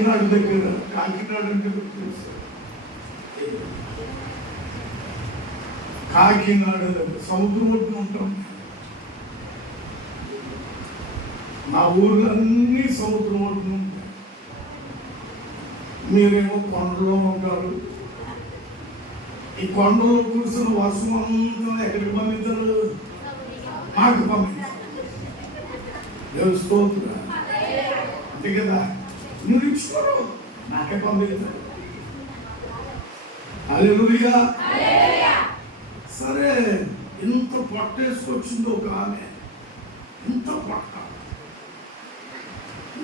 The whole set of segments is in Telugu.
కాకినాడ దగ్గర కాకినాడ అంటే మీకు తెలుసు. కాకినాడ సముద్రం ఒడ్డున ఉంటాం. మా ఊర్లో అన్ని సముద్రం ఒడ్డున ఉంటాయి. మీరేమో కొండలో ఉంటారు. ఈ కొండలో కూర్చున్న వర్షం అంతా ఎక్కడికి పంపించారు మాకు పంపించారు దేవుని అంతే కదా? నువ్వు ఇచ్చుకోరు నాకే పంపించారు హల్లెలూయా. సరే ఇంత పొట్టేసుకొచ్చింది ఒక ఆమె. ఇంత పొట్ట.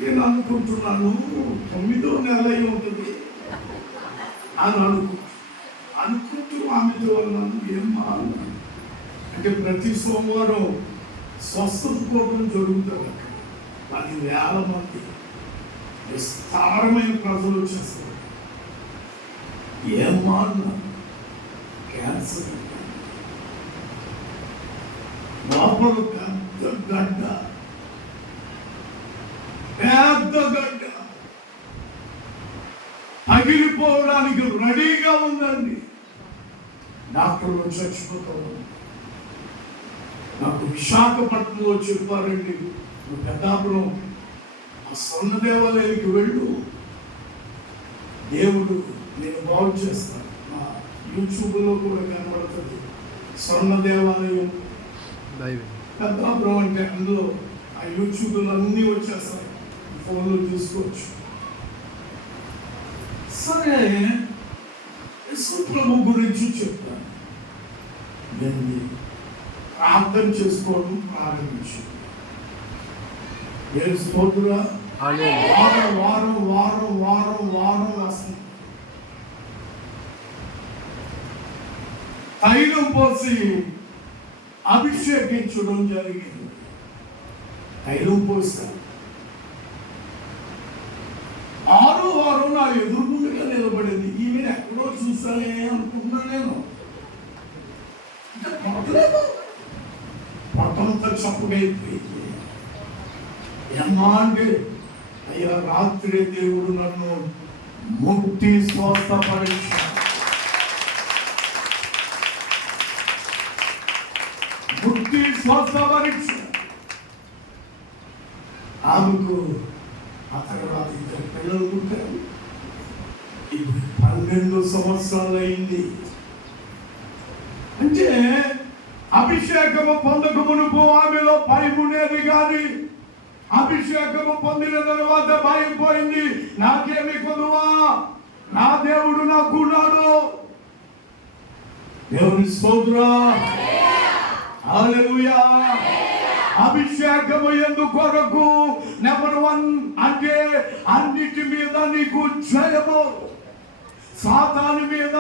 నేను అనుకుంటున్నాను తొమ్మిదో నెల అయి ఉంటుంది అని అనుకుంటు అనుకుంటూ ఆమెతో అన్నాను ఏం మారు అంటే ప్రతి సోమవారం స్వస్థత కోటం జరుగుతుంది అక్కడ. పది వేల మంది. విస్తారమైన ప్రజలు వచ్చేస్తారు. ఏమన్నా క్యాన్సర్ లోపల పెద్ద గడ్డ. పెద్ద గడ్డ. పగిలిపోవడానికి రెడీగా ఉందండి డాక్టర్లు చచ్చిపోతా నాకు విశాఖపట్నంలో చెప్పారండి పెద్దాపురం స్వర్ణ దేవాలయానికి వెళ్ళు. దేవుడు నేను బాగు చేస్తాను. నా యూట్యూబ్లో కూడా కనబడుతుంది. స్వర్ణ దేవాలయం పెద్దాపురం అంటే అందులో ఆ యూట్యూబ్లో అన్నీ వచ్చేస్తాయి. ఫోన్లో చూసుకోవచ్చు. సరే ప్రభు గురించి చెప్తాను. నేను ప్రార్థన చేసుకోవడం ప్రారంభించు ఏ స్తోత్రుడా వారం వారం వారం వారం వారం వస్తుంది తైలం పోసి అభిషేకించడం జరిగింది తైలం పోస్తారు ఆరు వారం నా ముందుగా నిలబడింది ఈమె ఎక్కడో చూసానే అనుకుంటున్నా నేను పొట్టలేదు పొట్టంతా చప్పుడైపోయింది ఎమ్మా అంటే రాత్రి దేవుడు నన్ను ముక్తి స్వస్థపరిచాడు ముట్టి స్వస్థపరిచాడు ఆమెకు ఆ తర్వాత ఇద్దరు పిల్లలు పుట్టారు. ఇప్పుడు పన్నెండు సంవత్సరాలు అయింది అంటే అభిషేకము పొందక మునుపు ఆమెలో పైమునేది కానీ అభిషేకము పొందిన తర్వాత భయం పోయింది. నాకేమి కొనువా నా దేవుడు నాకున్నాడు దేవుని స్తోత్రా. హల్లెలూయా. అభిషేకము ఎందు కొరకు నెంబర్ వన్ అంటే అన్నిటి మీద నీకు జయము. సాతాను మీద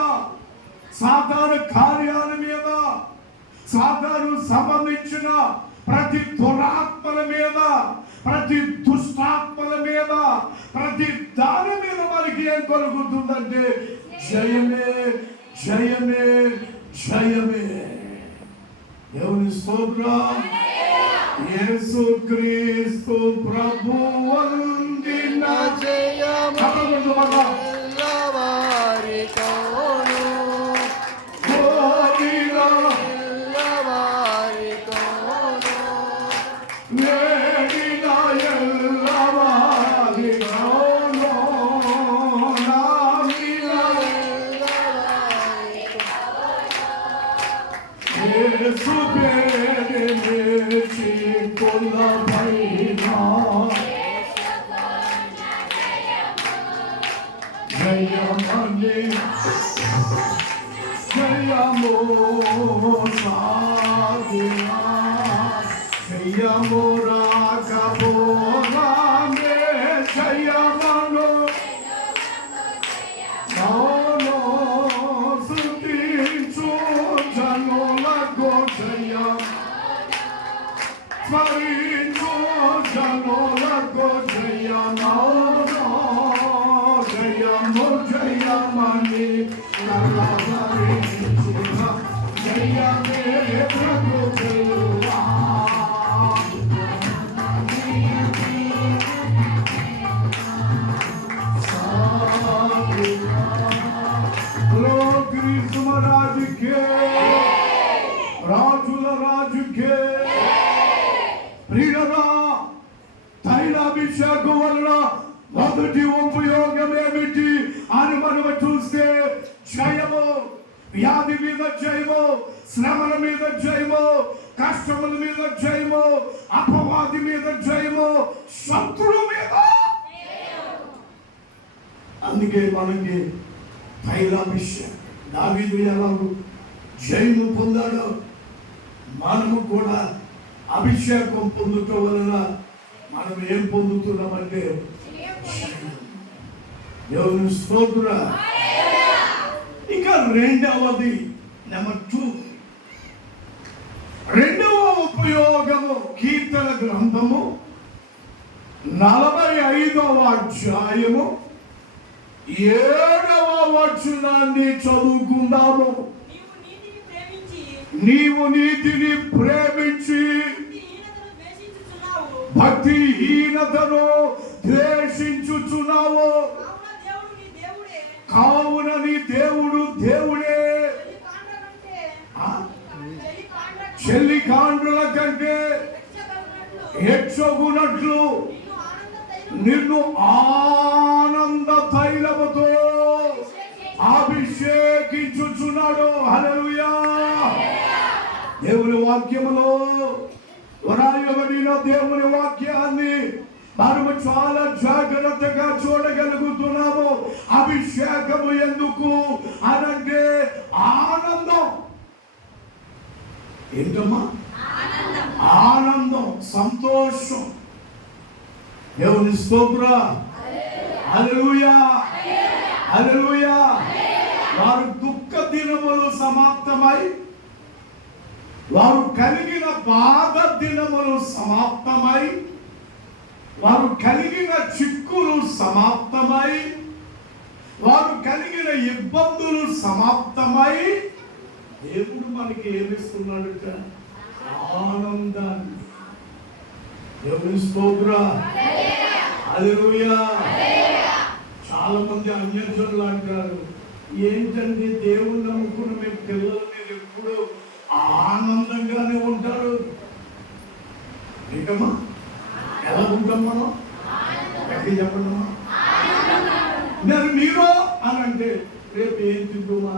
సాతాను కార్యాల మీద సాతాను సంబంధించిన ప్రతి దురాత్మల మీద ప్రతి దుష్టాత్మల మీద ప్రతి దాని మీద మనకి ఏం కలుగుతుందంటే జయమే జయమే జయమే. దేవుని స్తోత్రం. యేసు క్రీస్తు Bir süperimizi kullanmayma Meryem anne Meryem Musa Meryem Murakabur Shagovala, mother, do you want to yoga? Maybe do అని మనము చూస్తే జయము. వ్యాధి మీద జయము శ్రమల మీద జయము కష్టముల మీద జయము అపవాది మీద జయము శత్రువు మీద. అందుకే మనకి తైలాభిషేకం. దావీదు ఎలా జయము పొందాడో మనము కూడా అభిషేకం పొందుట వలన మనం ఏం పొందుతున్నామంటే దేవుని స్తోత్ర. ఇంకా రెండవది నెంబర్ టూ రెండవ ఉపయోగము కీర్తన గ్రంథము నలభై ఐదవ అధ్యాయము ఏడవ వచనాన్ని చదువుకుందాము. నీవు నీతిని ప్రేమించి నీవు నీతిని ప్రేమించి భక్తిహీనతను ద్వేషించుచున్నావు. భక్తిహీనతను కావున దేవుడు నీ దేవుడే. దేవుడు దేవుడే చెల్లి కాండ్రుల కంటే హెచ్చగునట్లు నిన్ను ఆనంద తైలముతో అభిషేకించుచున్నాడు హలలుయా దేవుని వాక్యములో వ్రాయబడిన దేవుని వాక్యాన్ని మనము చాలా జాగ్రత్తగా చూడగలుగుతున్నాము. అభిషేకము ఎందుకు అనంటే ఆనందం. ఏంటమ్మా? ఆనందం సంతోషం. దేవుని స్తోత్ర. హల్లెలూయా. హల్లెలూయా. వారు దుఃఖ దినములు సమాప్తమై వారు కలిగిన బాధ దినములు సమాప్తమై వారు కలిగిన చిక్కులు సమాప్తమై వారు కలిగిన ఇబ్బందులు సమాప్తమై దేవుడు మనకి ఏమిస్తున్నాడుట ఆనందాన్ని. దేవుని స్తోత్ర. హల్లెలూయా. చాలా మంది అన్యజనులు అంటారు ఏంటండి దేవుని నమ్ముకున్న మీ పిల్లలు మీరు ఎప్పుడు ఆనందంగానే ఉంటారు ఏంటమ్మా ఎలా ఉంటాం మనం ఎక్కడ చెప్పండి అమ్మా నేను మీరు అని అంటే రేపు ఏం తింటుమా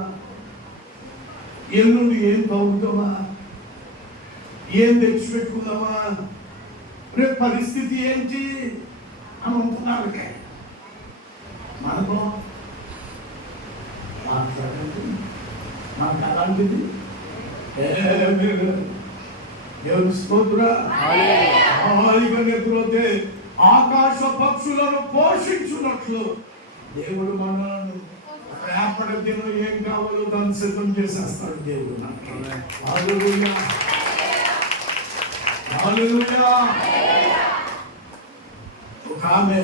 ఎల్లుండి ఏం తాగుతామా ఏం తెచ్చిపెట్టుకుందామా రేపు పరిస్థితి ఏంటి అని ఉంటున్నారు మనకు మాట్లాడండి మనకు అలాంటిది. దేవుని స్తోత్ర ఆకాశ పక్షులను పోషించున్నట్లు దేవుడు మనల్ని రేపటి దినం ఏం కావాలో దాన్ని సిద్ధం చేసేస్తాడు దేవుడు మనకి హల్లెలూయా. హల్లెలూయా. ఒక ఆమె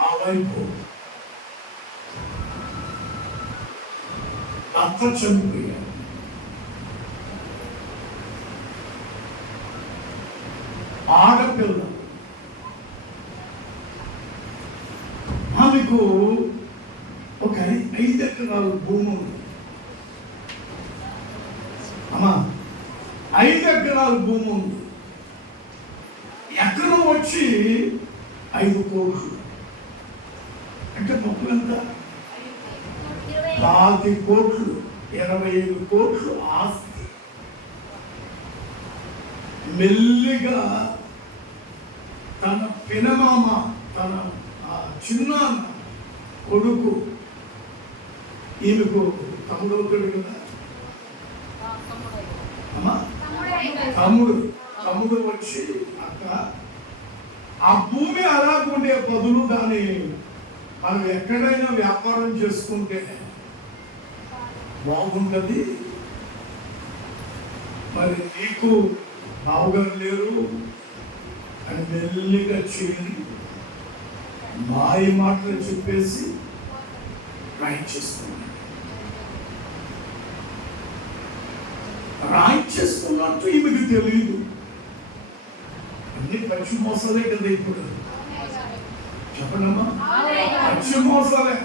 ఆ వైపు భర్త చనిపోయాడు ఆడపిల్ల ఆమెకు ఒక ఐ- ఐదు ఎకరాల భూమి ఉంది అమ్మా ఐదు ఎకరాల భూమి ఉంది. ఎకరం వచ్చి ఐదు కోట్లు. అంటే మొక్కలు ఎంత? పాతి కోట్లు ఇరవై ఐదు కోట్లు ఆస్తి. మెల్లిగా తన పినమామ తన ఆ చిన్నాన్న కొడుకు ఈమెకు తమ్ముడు అవుతాడు కదా. తమ్ముడు తమ్ముడు వచ్చి అక్క ఆ భూమి అలాగుండే బదులు దాన్ని మనం ఎక్కడైనా వ్యాపారం చేసుకుంటే బాగుంటుంది. మరి నీకు బావుగారు లేరు. అని మెల్లిగా చేరి మాయ మాటలు చెప్పేసి రాయించేస్తున్నాడు రాయించేస్తున్నట్టు ఈమెకు తెలియదు. అన్ని పచ్చి మోసలే కదా ఇప్పుడు. చెప్పండమ్మా. పచ్చి మోసలే.